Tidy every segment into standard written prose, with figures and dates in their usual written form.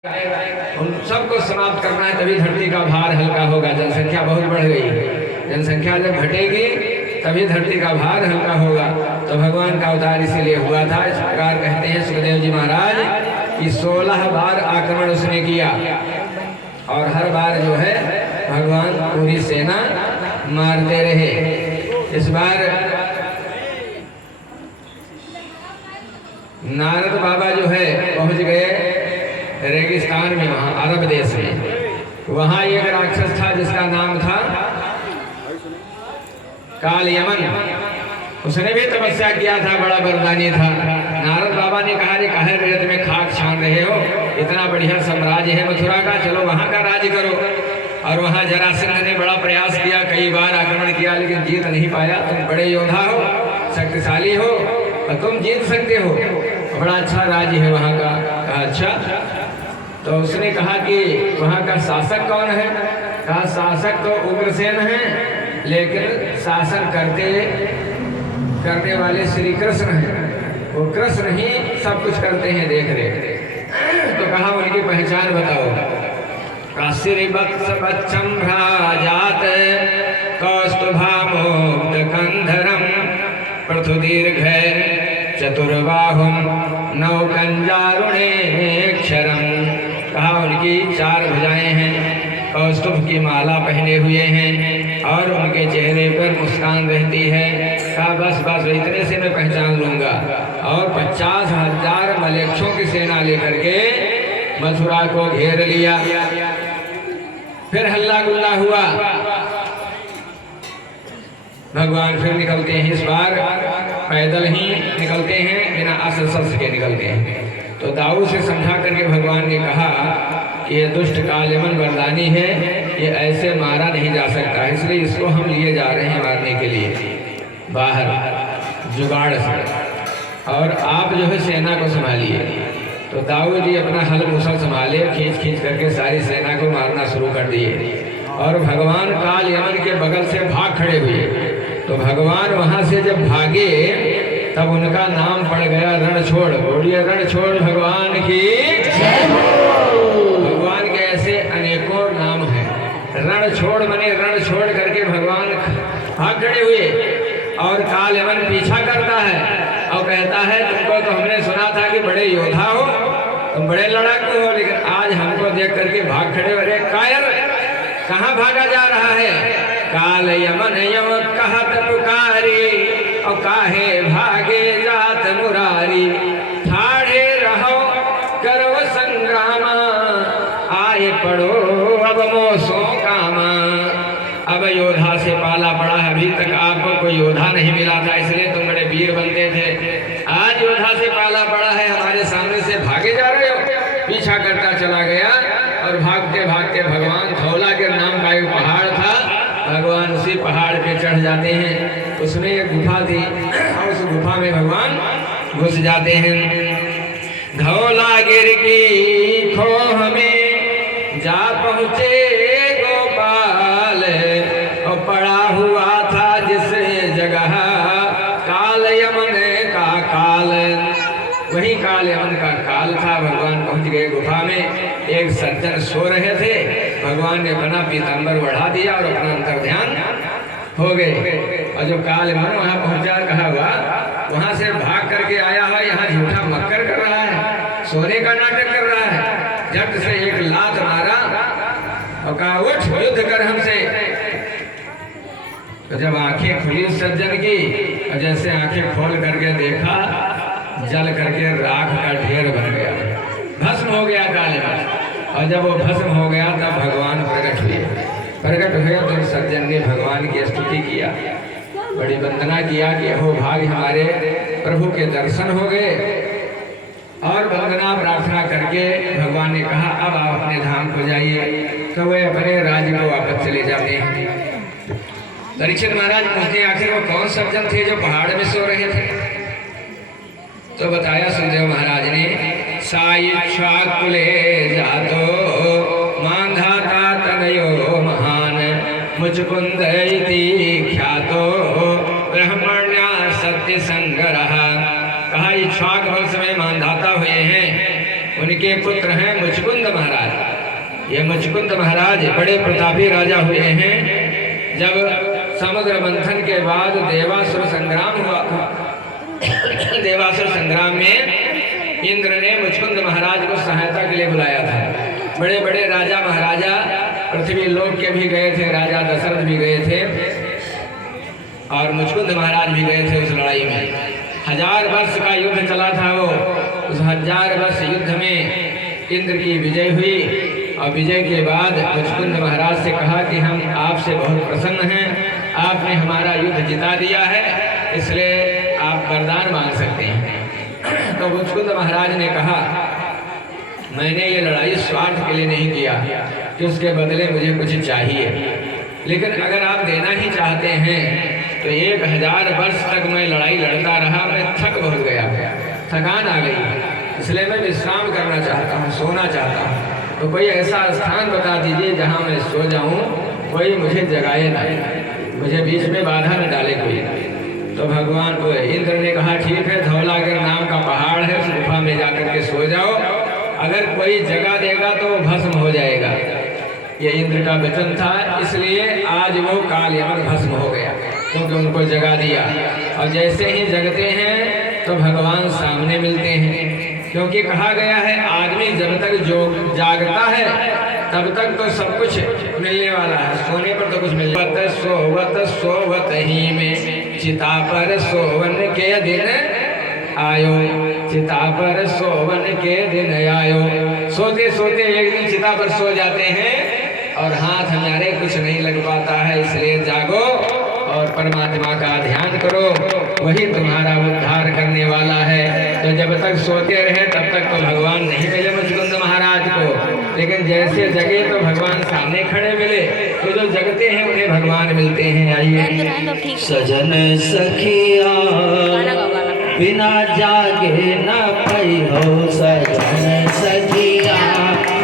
उन सबको समाप्त करना है, तभी धरती का भार हल्का होगा। जनसंख्या बहुत बढ़ गई है, जनसंख्या जब घटेगी तभी धरती का भार हल्का होगा। तो भगवान का अवतार इसीलिए हुआ था। इस प्रकार कहते हैं सुखदेव जी महाराज कि 16 बार आक्रमण उसने किया और हर बार जो है भगवान पूरी सेना मारते रहे। इस बार नारद बाबा जो है पहुंच गए रेगिस्तान में, वहाँ अरब देश में। वहाँ एक राक्षस था जिसका नाम था काल यमन। उसने भी तपस्या किया था, बड़ा वरदानी था। नारद बाबा ने कहा, काहे रेत में खाक छान रहे हो, इतना बढ़िया साम्राज्य है मथुरा का, चलो वहाँ का राज करो। और वहाँ जरासंध ने बड़ा प्रयास किया, कई बार आक्रमण किया, लेकिन जीत नहीं पाया। तुम बड़े योद्धा हो, शक्तिशाली हो और तुम जीत सकते हो, बड़ा अच्छा राज्य है वहाँ का। कहा अच्छा। तो उसने कहा कि वहाँ का शासक कौन है? कहा शासक तो उग्रसेन है, लेकिन शासन करने वाले श्री कृष्ण हैं। वो कृष्ण ही सब कुछ करते हैं, देख रेख। तो कहा उनकी पहचान बताओ। काश्रीवत्सवच्छम्भ्राजात कौस्तुभामोक्त कंधरम पृथुदीर्घ चतुर्बाहुम नौकंजारुणेक्षरम। कहा उनकी 4 भुजाएं हैं, कौस्तुभ की माला पहने हुए हैं और उनके चेहरे पर मुस्कान रहती है। कहा बस इतने से मैं पहचान लूंगा। और 50,000 मलेच्छों की सेना लेकर के मथुरा को घेर लिया। फिर हल्ला गुल्ला हुआ। भगवान फिर निकलते हैं, इस बार पैदल ही निकलते हैं, बिना अस्त्र शस्त्र के निकलते हैं। तो दाऊद से समझा करके भगवान ने कहा कि ये दुष्ट काल यमन वरदानी है, ये ऐसे मारा नहीं जा सकता, इसलिए इसको हम लिए जा रहे हैं मारने के लिए बाहर जुगाड़ से। और आप जो है सेना को संभालिए। तो दाऊद जी अपना हल मूसल संभाले, खींच करके सारी सेना को मारना शुरू कर दिए। और भगवान काल यमन के बगल से भाग खड़े हुए। तो भगवान वहां से जब भागे तब उनका नाम पड़ गया रणछोड़। बोलिए रणछोड़ भगवान की। भगवान के ऐसे अनेकों नाम हैं। रणछोड़ माने रण छोड़ करके भगवान भाग खड़े हुए। और काल यमन पीछा करता है और कहता है, तुमको तो हमने सुना था कि बड़े योद्धा हो, तुम बड़े लड़ाकू हो, लेकिन आज हमको देख करके भाग खड़े हो। अरे कायर, कहाँ भागा जा रहा है? काल यमन यम कहत पुकारी और काहे भागे जात मुरारी। ठाड़े रहो करो संग्राम, आए पड़ो अब मोसो कामा। अब योद्धा से पाला पड़ा है। अभी तक आपको कोई योद्धा नहीं मिला था, इसलिए तुम बड़े वीर बनते थे। आज योद्धा से पाला पड़ा है, हमारे सामने से भागे जा रहे हो। पीछा करता चला गया और भागते भागते भगवान धौला के नाम का एक पहाड़ था, भगवान उसी पहाड़ पे चढ़ जाते हैं। उसमें एक गुफा थी और उस गुफा में भगवान घुस जाते हैं। धौलागिर की खोह में जा पहुँचे गोपाल, और पड़ा हुआ था जिस जगह काल यमन का काल। वही काल यमन का काल था। भगवान पहुँच गए गुफा में। एक सज्जन सो रहे थे, भगवान ने अपना पीताम्बर बढ़ा दिया और अपना अंतर ध्यान हो गए। और जो काल यमन वहाँ पहुँचा, कहा हुआ वहाँ से भाग करके आया हुआ, यहाँ झूठा मक्कर कर रहा है, सोने का नाटक कर रहा है। जब से एक लात मारा और कहा उठ युद्ध कर हमसे। तो जब आंखें खुली सज्जन की और जैसे आंखें खोल करके देखा, जल करके राख का ढेर बन गया, भस्म हो गया काल यमन। और जब वो भस्म हो गया तब भगवान प्रकट हुए। तो सज्जन ने भगवान की स्तुति किया, बड़ी वंदना किया कि अहो भाग्य हमारे प्रभु के दर्शन हो गए। और वंदना प्रार्थना करके भगवान ने कहा अब आप अपने धाम को जाइए। तो वे अपने राज्य को वापस चले जाते हैं। परीक्षित महाराज पूछते आखिर वो कौन सज्जन थे जो पहाड़ में सो रहे थे? तो बताया सुखदेव महाराज ने, साइच्छाकुले जातो मांधाता तनयो महान मुचकुंद इति ख्यातो ब्रह्मण्या सत्य संग्रह। कहा इक्ष्वाक वंश में मानधाता हुए हैं उनके पुत्र हैं मुचकुंद महाराज। ये मुचकुंद महाराज बड़े प्रतापी राजा हुए हैं। जब समुद्र मंथन के बाद देवासुर संग्राम हुआ था, देवासुर संग्राम में इंद्र ने मुचकुंद महाराज को सहायता के लिए बुलाया था। बड़े बड़े राजा महाराजा पृथ्वी लोक के भी गए थे, राजा दशरथ भी गए थे और मुचकुंद महाराज भी गए थे उस लड़ाई में। 1000 वर्ष का युद्ध चला था वो। उस 1000 वर्ष युद्ध में इंद्र की विजय हुई और विजय के बाद मुचकुंद महाराज से कहा कि हम आपसे बहुत प्रसन्न हैं, आपने हमारा युद्ध जिता दिया है, इसलिए आप वरदान मांग सकते हैं। तो मुचकुंद महाराज ने कहा, मैंने ये लड़ाई स्वार्थ के लिए नहीं किया कि उसके बदले मुझे कुछ चाहिए, लेकिन अगर आप देना ही चाहते हैं तो 1000 वर्ष तक मैं लड़ाई लड़ता रहा, मैं थक बहुत गया, थकान आ गई, इसलिए मैं विश्राम करना चाहता हूँ, सोना चाहता हूँ। तो कोई ऐसा स्थान बता दीजिए जहाँ मैं सो जाऊँ, कोई मुझे जगाए ना, मुझे बीच में बाधा न डाले कोई। तो भगवान को इंद्र ने कहा, ठीक है, धौलागिर नाम का पहाड़ है, उस गुफा में जाकर के सो जाओ, अगर कोई जगा देगा तो भस्म हो जाएगा। ये इंद्र का वचन था, इसलिए आज वो काल यमन भस्म हो गया, क्योंकि उनको जगा दिया। और जैसे ही जगते हैं तो भगवान सामने मिलते हैं, क्योंकि कहा गया है आदमी जब तक जो जागता है तब तक तो सब कुछ मिलने वाला है, सोने पर तो कुछ मिल। सोवत सोवत ही में चिता पर सोवन के दिन आयो, चिता पर सोवन के दिन आयो। सोते सोते एक दिन चिता पर सो जाते हैं और हाथ हमारे कुछ नहीं लग पाता है, इसलिए जागो और परमात्मा का ध्यान करो, वही तुम्हारा उद्धार करने वाला है। तो जब तक सोते रहे तब तक तो भगवान नहीं मिले मुचकुंद महाराज को, लेकिन जैसे जगे तो भगवान सामने खड़े मिले। तो जो जगते हैं उन्हें भगवान मिलते हैं। आइए। सजन सखिया बिना जागे न पई हो, सजन सखिया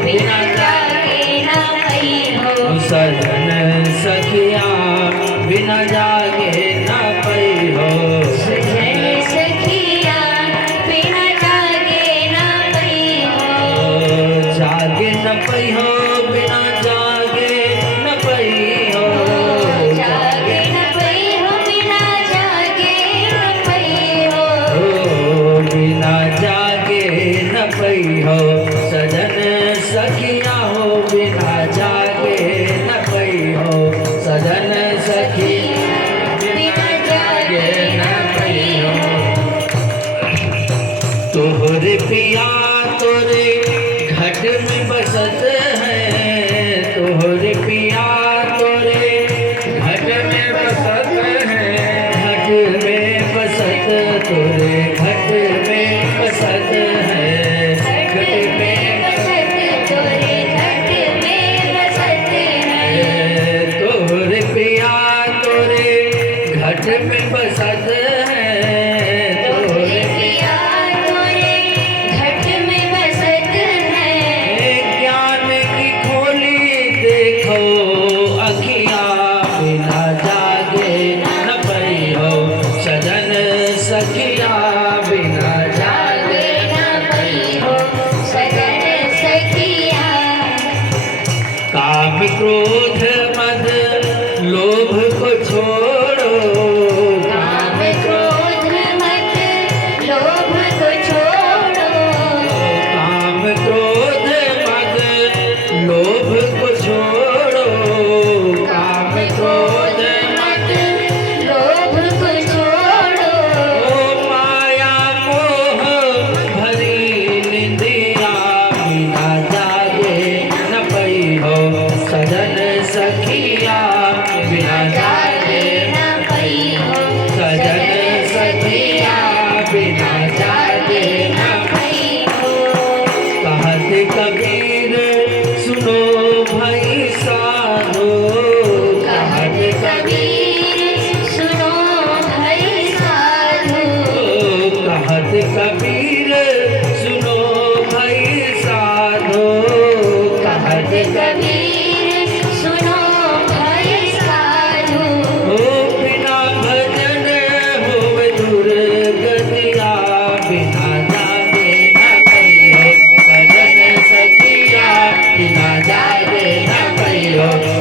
बिना जागे न पई हो, सजन सखिया बिना जागे न पई हो, सजन सखिया बिना जागे न पई हो, जागे न पई हो, बिना जागे न पई हो, जागे न पई हो, बिना जागे न पई हो, बिना जागे न पई हो, सजन सखिया हो बिना जागे न पई हो, सजन सखिया बिना जागे न पई हो। तोहरे पिया तोरे घट में बसत है, तोहरे पिया तोरे घट में बसत है, घट में बसत तोरे घट में बसत है, घट में बसत तोरे घट में बसत है, तोहरे पिया तोरे घट में बसत है, तोरे पिया तोरे घट में बसत है। ज्ञान की खोली देखो अखिया बिना जागे न पई हो, सजन सखिया बिना जागे जागे न पई हो, सजन सखिया काम क्रोध मद लोभ को छोड़ो, काम क्रोध मत लोभ को छोड़ो, काम क्रोध मद लोभ को छोड़ो, काम क्रोध मत लोभ को छोड़ो, ओ माया मोह भरी निंदिया बिना जागे न पई हो, सजन सखिया बिना जागे न पई हो, सजन सखिया बिना जागे न पई हो। कहत कबीर सुनो भाई साधो, कहत कबीर सुनो भाई साधु, कहत कबीर सुनो भाई साधो, कहत कबीर सुनो भाई साधु, बिना भजन होवे दुर्गतिया बिना जागे न पई हो, बिना जागे न पइयो